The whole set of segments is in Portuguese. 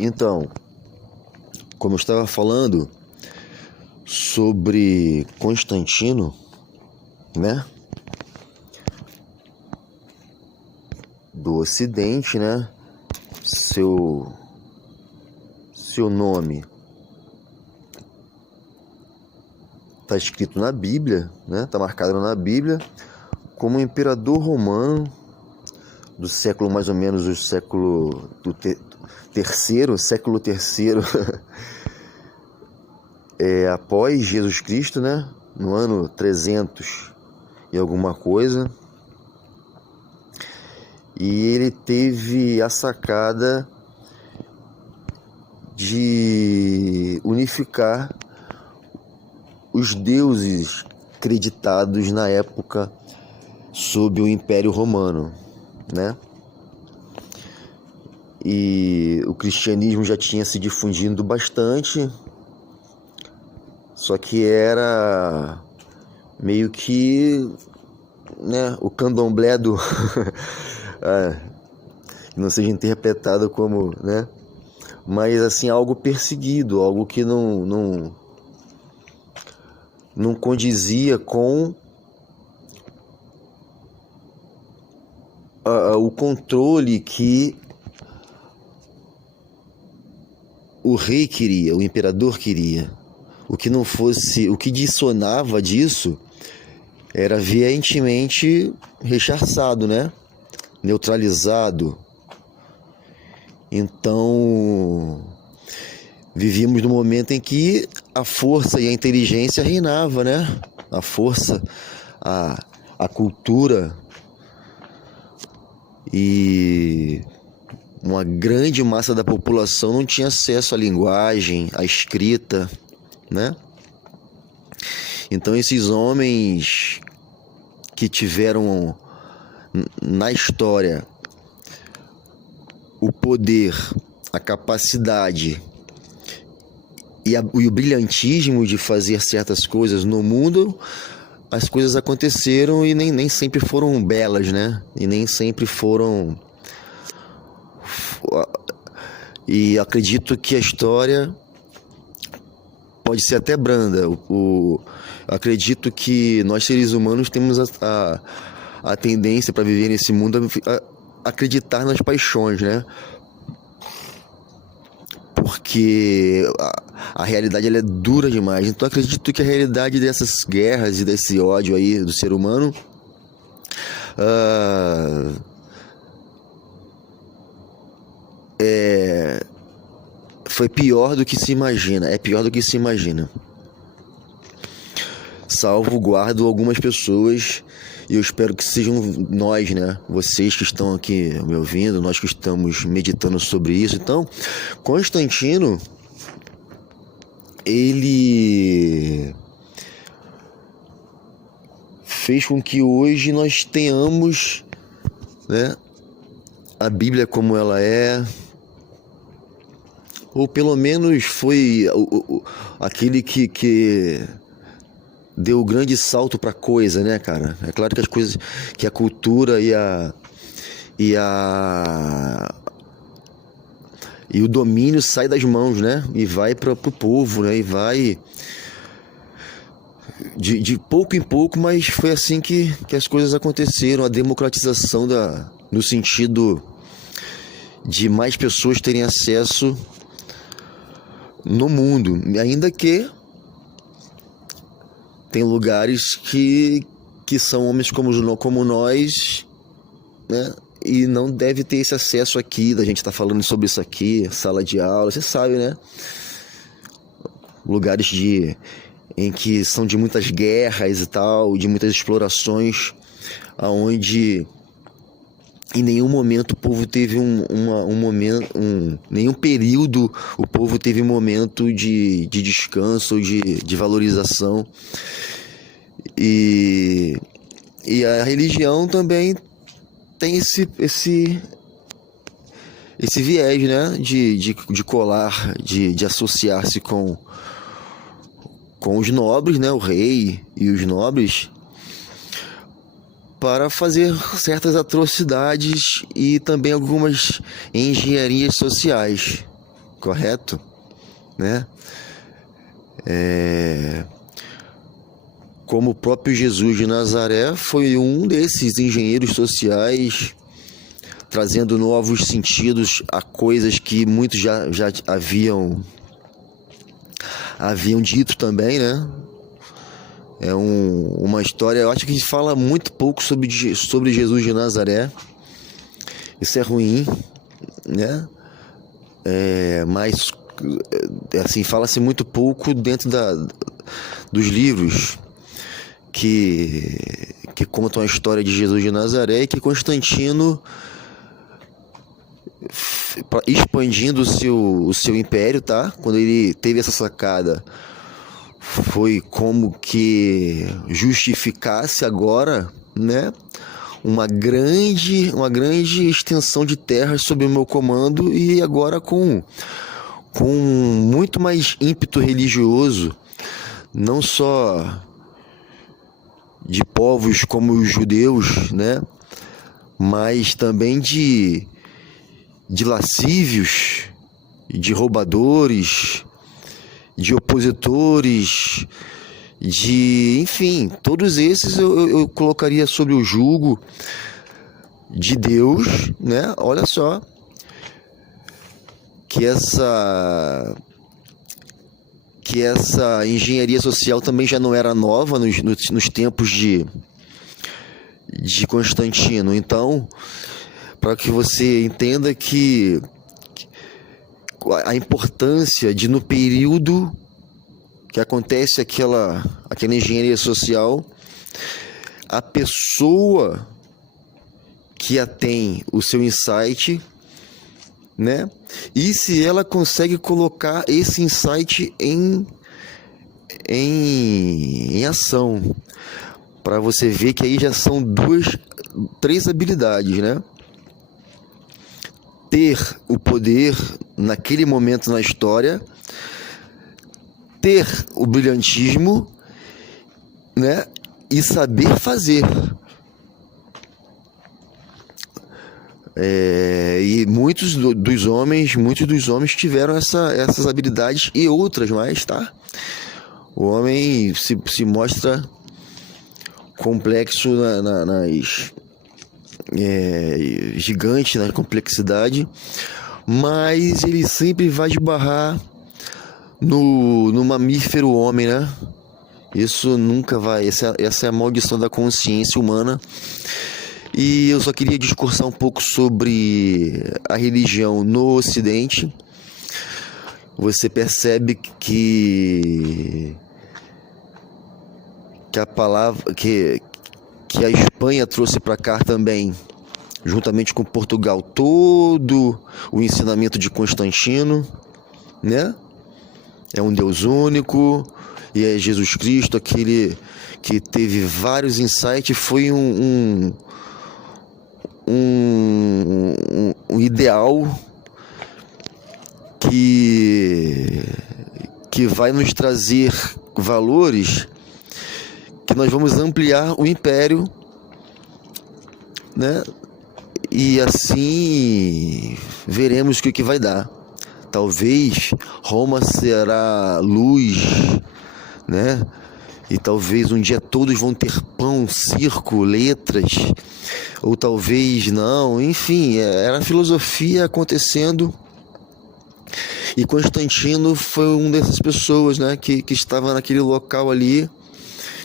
Então, como eu estava falando sobre Constantino, né? Do Ocidente, né? Seu nome está escrito na Bíblia, né? Está marcado na Bíblia como imperador romano do século mais ou menos o século século terceiro após Jesus Cristo, né? No ano 300 e alguma coisa. E ele teve a sacada de unificar os deuses acreditados na época sob o Império Romano, né? E o cristianismo já tinha se difundido bastante, só que era meio que, né, o candomblé do não seja interpretado como, né, mas assim, algo perseguido, algo que não condizia com o controle que o rei queria, o imperador queria. O que dissonava disso era veementemente rechaçado, né? Neutralizado. Então, vivíamos num momento em que a força e a inteligência reinava, né? A força, a cultura e uma grande massa da população não tinha acesso à linguagem, à escrita, né? Então esses homens que tiveram na história o poder, a capacidade e o brilhantismo de fazer certas coisas no mundo, as coisas aconteceram e nem sempre foram belas, né? E nem sempre foram... E acredito que a história pode ser até branda. Acredito que nós, seres humanos, temos a tendência para viver nesse mundo a acreditar nas paixões, né? Porque a realidade ela é dura demais. Então acredito que a realidade dessas guerras e desse ódio aí do ser humano foi pior do que se imagina. É pior do que se imagina. Salvo guardo algumas pessoas, e eu espero que sejam nós, né? Vocês que estão aqui me ouvindo, nós que estamos meditando sobre isso. Então, Constantino, ele fez com que hoje nós tenhamos, né, a Bíblia como ela é, ou pelo menos foi aquele que deu o grande salto para coisa, né, cara? É claro que as coisas, que a cultura e o domínio sai das mãos, né? E vai para o povo, né? E vai de pouco em pouco, mas foi assim que as coisas aconteceram. A democratização no sentido de mais pessoas terem acesso no mundo, ainda que tem lugares que são homens como nós, né? E não deve ter esse acesso aqui, da gente tá falando sobre isso aqui, sala de aula, você sabe, né? Lugares em que são de muitas guerras e tal, de muitas explorações, aonde em nenhum momento o povo teve nenhum período o povo teve um momento de descanso, de valorização. E a religião também tem esse viés, né? De colar, de associar-se com os nobres, né? O rei e os nobres, para fazer certas atrocidades e também algumas engenharias sociais, correto? Né? Como o próprio Jesus de Nazaré foi um desses engenheiros sociais, trazendo novos sentidos a coisas que muitos já haviam dito também, né? É uma história, eu acho que fala muito pouco sobre Jesus de Nazaré. Isso é ruim, né? Mas, assim, fala-se muito pouco dentro dos livros que contam a história de Jesus de Nazaré, e que Constantino, expandindo o seu império, tá? Quando ele teve essa sacada, foi como que justificasse agora, né, uma grande extensão de terras sob o meu comando, e agora com muito mais ímpeto religioso, não só de povos como os judeus, né, mas também de lascívios, de roubadores, de opositores, enfim, todos esses eu colocaria sob o jugo de Deus, né? Olha só que essa engenharia social também já não era nova nos tempos de Constantino. Então, para que você entenda que a importância de, no período que acontece aquela engenharia social, a pessoa que tem o seu insight, né? E se ela consegue colocar esse insight em ação, para você ver que aí já são 3 habilidades, né? Ter o poder naquele momento na história, ter o brilhantismo, né? E saber fazer. E muitos dos homens tiveram essas habilidades e outras mais, tá? O homem se mostra complexo gigante na complexidade, mas ele sempre vai esbarrar no mamífero homem, né? Isso nunca vai. Essa é a maldição da consciência humana. E eu só queria discursar um pouco sobre a religião no Ocidente. Você percebe que a palavra que a Espanha trouxe para cá também, juntamente com Portugal, todo o ensinamento de Constantino, né? É um Deus único, e é Jesus Cristo, aquele que teve vários insights, foi um ideal que vai nos trazer valores que nós vamos ampliar o império, né? E assim veremos o que vai dar. Talvez Roma será luz, né? E talvez um dia todos vão ter pão, circo, letras, ou talvez não. Enfim, era a filosofia acontecendo. E Constantino foi uma dessas pessoas, né, que estava naquele local ali,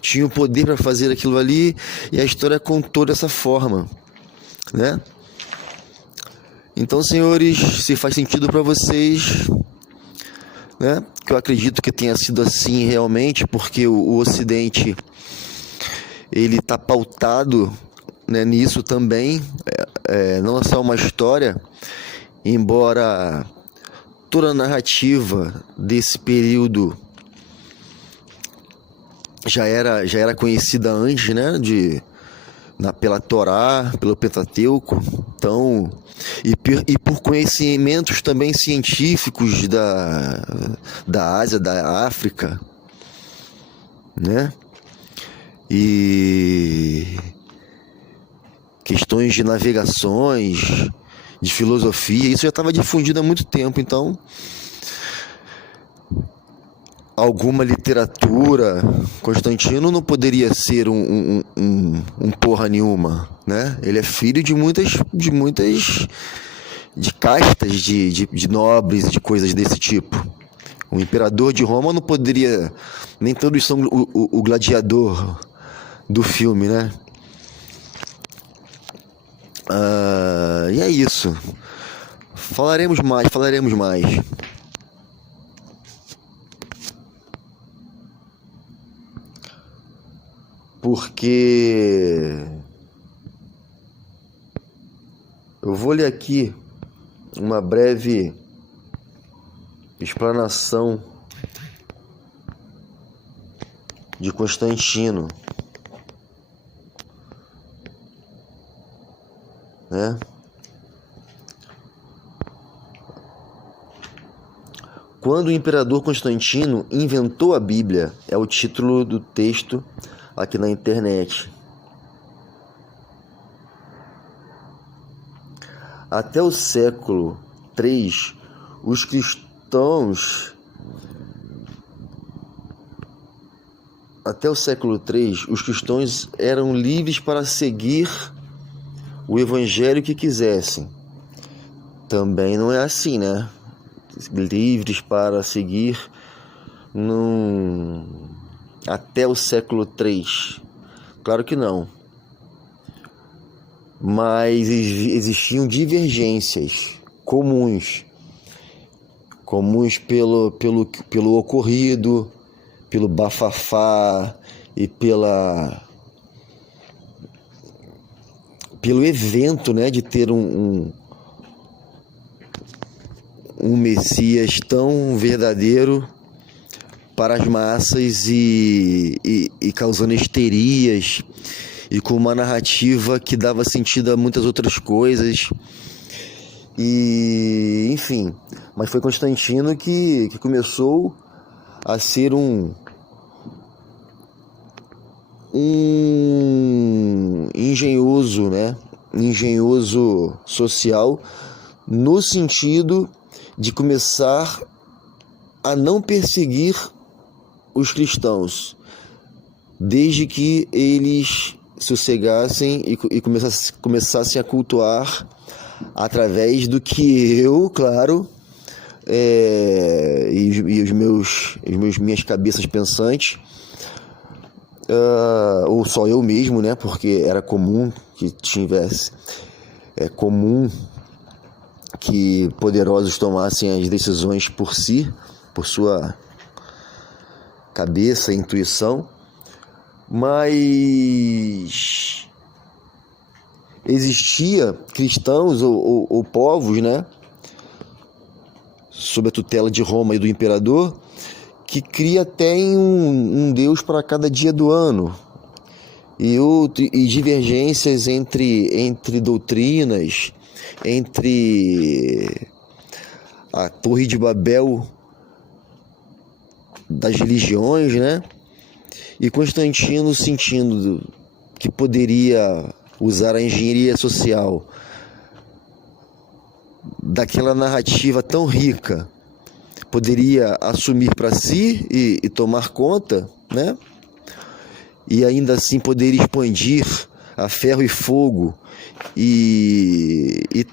tinha o poder para fazer aquilo ali, e a história contou dessa forma, né? Então, senhores, se faz sentido para vocês, né, que eu acredito que tenha sido assim realmente, porque o Ocidente, ele está pautado, né, nisso também, não é só uma história, embora toda a narrativa desse período já era conhecida antes, né, pela Torá, pelo Pentateuco. Então, e por conhecimentos também científicos da Ásia, da África, né? E questões de navegações, de filosofia, isso já estava difundido há muito tempo. Então, alguma literatura, Constantino não poderia ser um porra nenhuma, né? Ele é filho de muitas de castas de nobres e de coisas desse tipo. O imperador de Roma não poderia, nem todos são o gladiador do filme, né? E é isso. Falaremos mais. Porque eu vou ler aqui uma breve explanação de Constantino, né? Quando o imperador Constantino inventou a Bíblia, é o título do texto aqui na internet. Até o século III, os cristãos eram livres para seguir o evangelho que quisessem. Também não é assim, né? Livres para seguir até o século III. Claro que não. Mas existiam divergências comuns pelo ocorrido, pelo bafafá e pelo evento, né, de ter um Messias tão verdadeiro para as massas e causando histerias e com uma narrativa que dava sentido a muitas outras coisas. E, enfim, mas foi Constantino que começou a ser um engenhoso, né? Engenhoso social, no sentido de começar a não perseguir os cristãos, desde que eles sossegassem e começassem a cultuar através do que eu, claro, minhas cabeças pensantes, ou só eu mesmo, né? Porque era comum que tivesse, comum que poderosos tomassem as decisões por si, por sua cabeça e intuição, mas existia cristãos ou povos, né, sob a tutela de Roma e do imperador, que cria até em um Deus para cada dia do ano, e divergências entre doutrinas, entre a Torre de Babel das religiões, né? E Constantino, sentindo que poderia usar a engenharia social daquela narrativa tão rica, poderia assumir para si e tomar conta, né? E ainda assim poder expandir a ferro e fogo e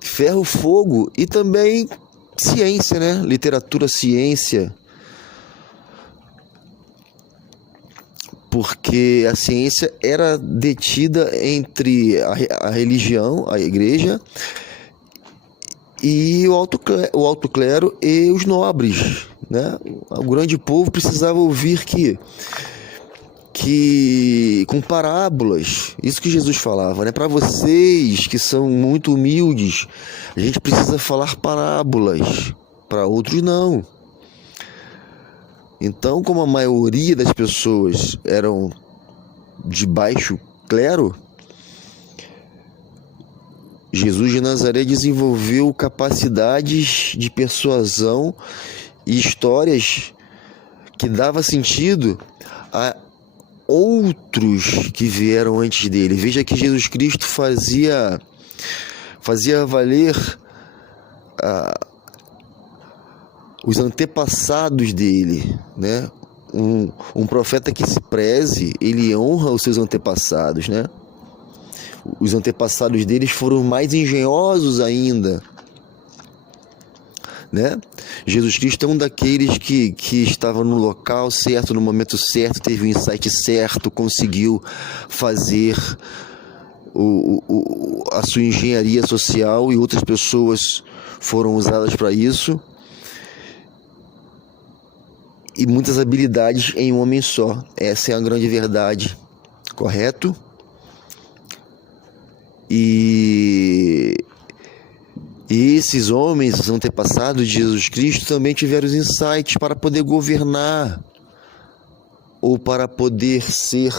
ferro, fogo e também ciência, né? Literatura, ciência. Porque a ciência era detida entre a religião, a igreja, e o alto clero e os nobres, né? O grande povo precisava ouvir que com parábolas, isso que Jesus falava, né? Para vocês que são muito humildes, a gente precisa falar parábolas, para outros não. Então, como a maioria das pessoas eram de baixo clero, Jesus de Nazaré desenvolveu capacidades de persuasão e histórias que davam sentido a outros que vieram antes dele. Veja que Jesus Cristo fazia valer os antepassados dele, né? Um profeta que se preze, ele honra os seus antepassados, né? Os antepassados deles foram mais engenhosos ainda, né? Jesus Cristo é um daqueles que estava no local certo, no momento certo, teve o insight certo, conseguiu fazer a sua engenharia social, e outras pessoas foram usadas para isso. E muitas habilidades em um homem só. Essa é a grande verdade, correto? E esses homens, os antepassados de Jesus Cristo, também tiveram os insights para poder governar, ou para poder ser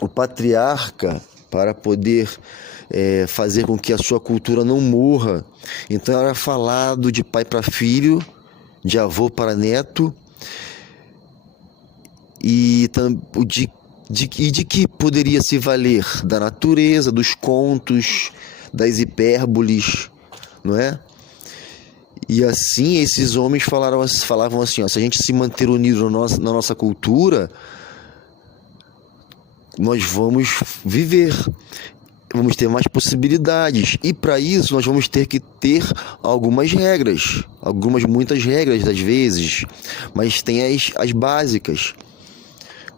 o patriarca, para poder fazer com que a sua cultura não morra. Então era falado de pai para filho, de avô para neto, e de que poderia se valer? Da natureza, dos contos, das hipérboles, não é? E assim esses homens falavam assim, ó, se a gente se manter unido na nossa cultura, nós vamos viver, vamos ter mais possibilidades, e para isso nós vamos ter que ter algumas regras, muitas regras às vezes, mas tem as básicas.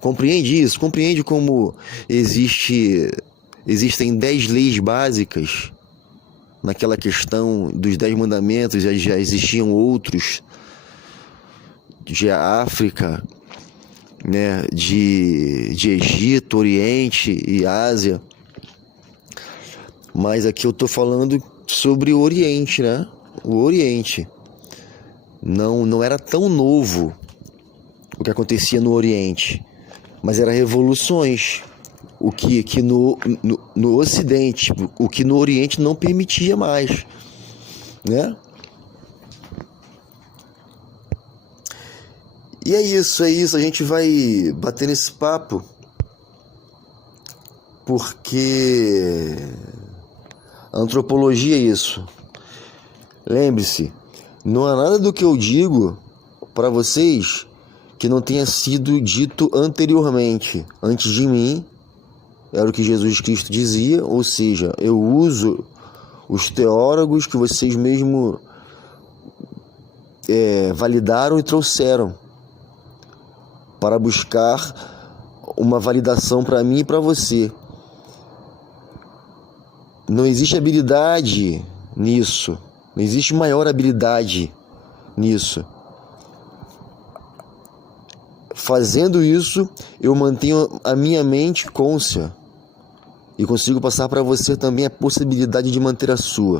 Compreende isso? Compreende como existem 10 leis básicas? Naquela questão dos 10 mandamentos já existiam outros, de África, né, de Egito, Oriente e Ásia. Mas aqui eu estou falando sobre o Oriente, né? O Oriente. Não era tão novo o que acontecia no Oriente, mas eram revoluções. O que no Ocidente, o que no Oriente não permitia mais, né? E é isso, a gente vai bater nesse papo, porque a antropologia é isso. Lembre-se, não há nada do que eu digo para vocês que não tenha sido dito anteriormente. Antes de mim, era o que Jesus Cristo dizia, ou seja, eu uso os teólogos que vocês mesmo validaram e trouxeram para buscar uma validação para mim e para você. Não existe habilidade nisso, não existe maior habilidade nisso. Fazendo isso, eu mantenho a minha mente cônscia e consigo passar para você também a possibilidade de manter a sua.